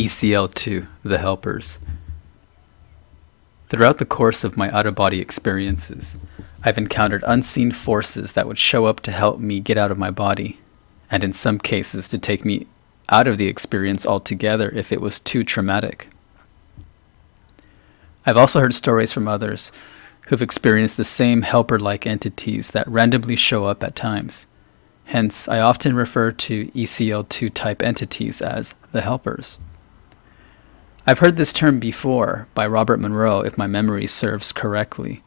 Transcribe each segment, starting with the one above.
ECL-2 The Helpers. Throughout the course of my out-of-body experiences, I've encountered unseen forces that would show up to help me get out of my body, and in some cases to take me out of the experience altogether if it was too traumatic. I've also heard stories from others who've experienced the same helper-like entities that randomly show up at times. Hence, I often refer to ECL-2 type entities as the helpers. I've heard this term before by Robert Monroe, if my memory serves correctly.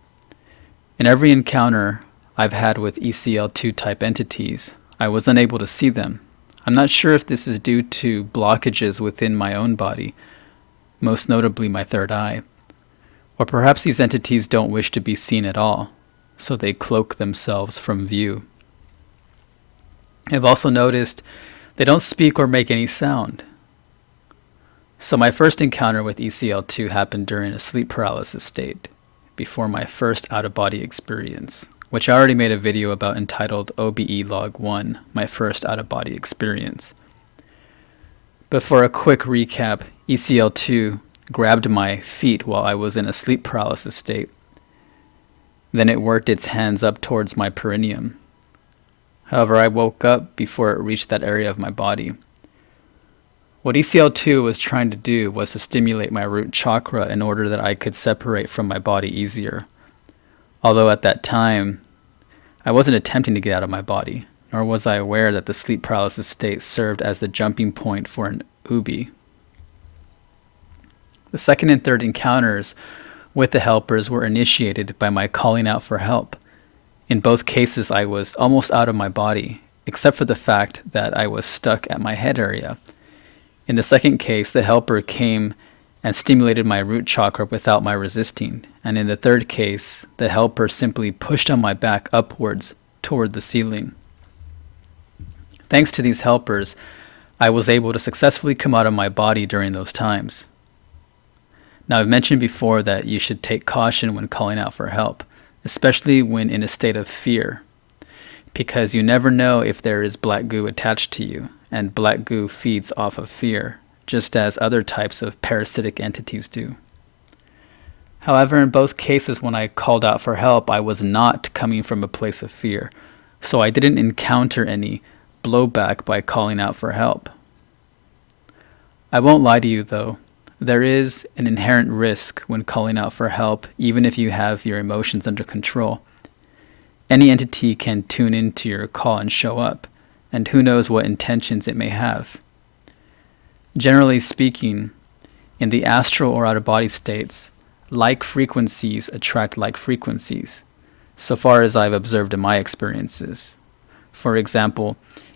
In every encounter I've had with ECL-2 type entities, I was unable to see them. I'm not sure if this is due to blockages within my own body, most notably my third eye, or perhaps these entities don't wish to be seen at all, so they cloak themselves from view. I've also noticed they don't speak or make any sound. So my first encounter with ECL-2 happened during a sleep paralysis state, before my first out-of-body experience, which I already made a video about entitled OBE Log 1, my first out-of-body experience. But for a quick recap, ECL-2 grabbed my feet while I was in a sleep paralysis state. Then it worked its hands up towards my perineum. However, I woke up before it reached that area of my body. What ECL-2 was trying to do was to stimulate my root chakra in order that I could separate from my body easier. Although at that time, I wasn't attempting to get out of my body, nor was I aware that the sleep paralysis state served as the jumping point for an UBI. The second and third encounters with the helpers were initiated by my calling out for help. In both cases, I was almost out of my body, except for the fact that I was stuck at my head area. In the second case, the helper came and stimulated my root chakra without my resisting. And in the third case, the helper simply pushed on my back upwards toward the ceiling. Thanks to these helpers, I was able to successfully come out of my body during those times. Now, I've mentioned before that you should take caution when calling out for help, especially when in a state of fear, because you never know if there is black goo attached to you, and black goo feeds off of fear, just as other types of parasitic entities do. However, in both cases when I called out for help, I was not coming from a place of fear, so I didn't encounter any blowback by calling out for help. I won't lie to you though, there is an inherent risk when calling out for help, even if you have your emotions under control. Any entity can tune into your call and show up, and who knows what intentions it may have. Generally speaking, in the astral or out-of-body states, like frequencies attract like frequencies, so far as I've observed in my experiences. For example,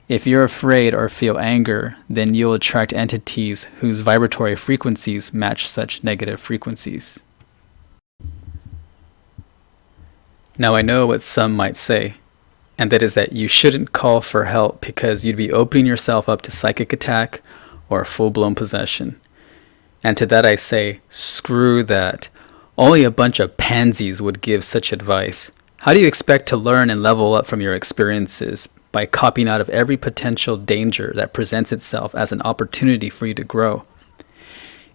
if you're afraid or feel anger, then you'll attract entities whose vibratory frequencies match such negative frequencies. Now I know what some might say, and that is that you shouldn't call for help because you'd be opening yourself up to psychic attack or full-blown possession. And to that I say, screw that. Only a bunch of pansies would give such advice. How do you expect to learn and level up from your experiences by copying out of every potential danger that presents itself as an opportunity for you to grow?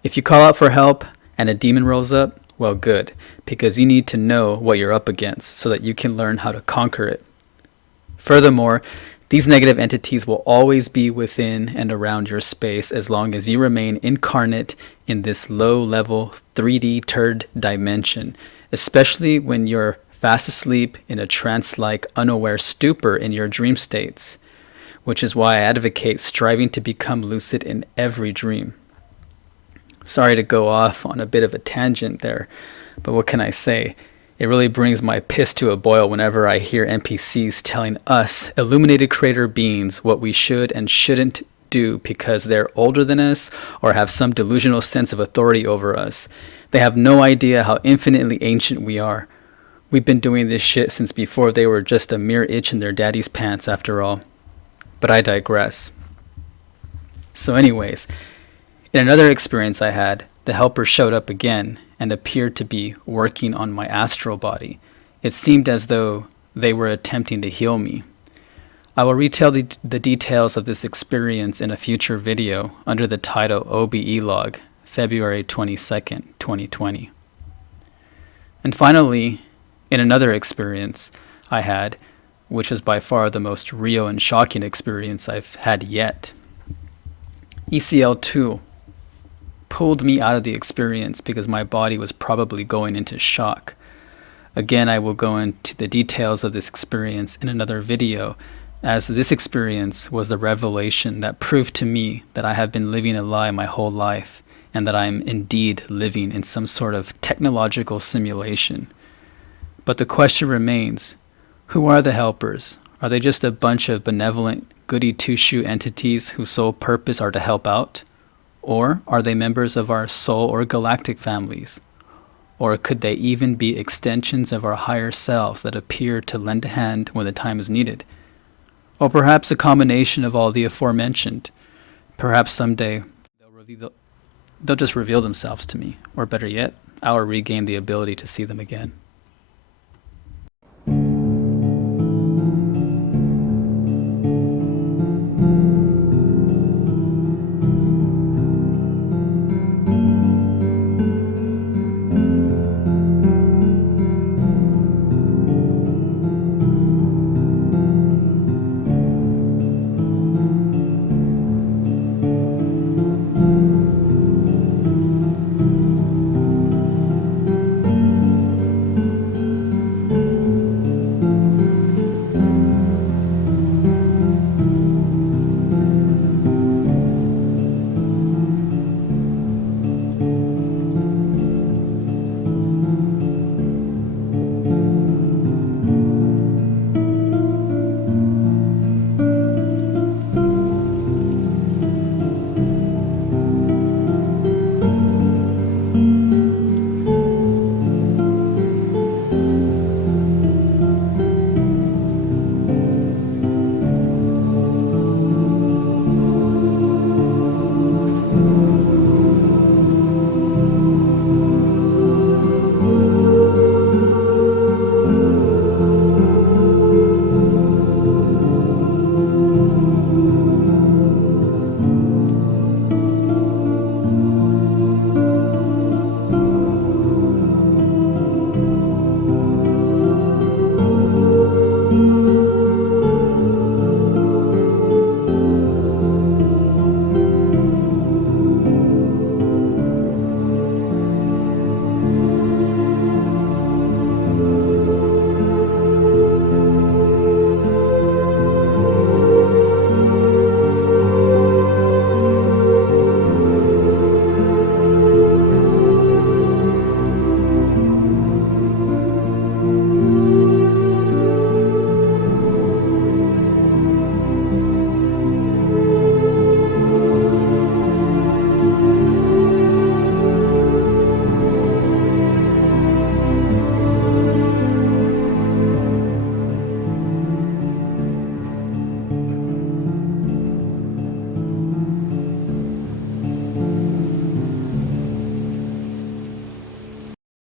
If you call out for help and a demon rolls up, well, good, because you need to know what you're up against so that you can learn how to conquer it. Furthermore, these negative entities will always be within and around your space as long as you remain incarnate in this low-level 3D third dimension, especially when you're fast asleep in a trance-like unaware stupor in your dream states, which is why I advocate striving to become lucid in every dream. Sorry to go off on a bit of a tangent there, but what can I say? It really brings my piss to a boil whenever I hear NPCs telling us, illuminated creator beings, what we should and shouldn't do because they're older than us or have some delusional sense of authority over us. They have no idea how infinitely ancient we are. We've been doing this shit since before they were just a mere itch in their daddy's pants after all. But I digress. So anyways, in another experience I had, the helper showed up again and appeared to be working on my astral body. It seemed as though they were attempting to heal me. I will retell the details of this experience in a future video under the title OBE Log, February 22nd, 2020. And finally, in another experience I had, which was by far the most real and shocking experience I've had yet, ECL-2 pulled me out of the experience because my body was probably going into shock. Again, I will go into the details of this experience in another video, as this experience was the revelation that proved to me that I have been living a lie my whole life, and that I am indeed living in some sort of technological simulation. But the question remains, who are the helpers? Are they just a bunch of benevolent goody two-shoe entities whose sole purpose are to help out? Or are they members of our soul or galactic families? Or could they even be extensions of our higher selves that appear to lend a hand when the time is needed? Or perhaps a combination of all the aforementioned. Perhaps someday they'll just reveal themselves to me, or better yet, I'll regain the ability to see them again.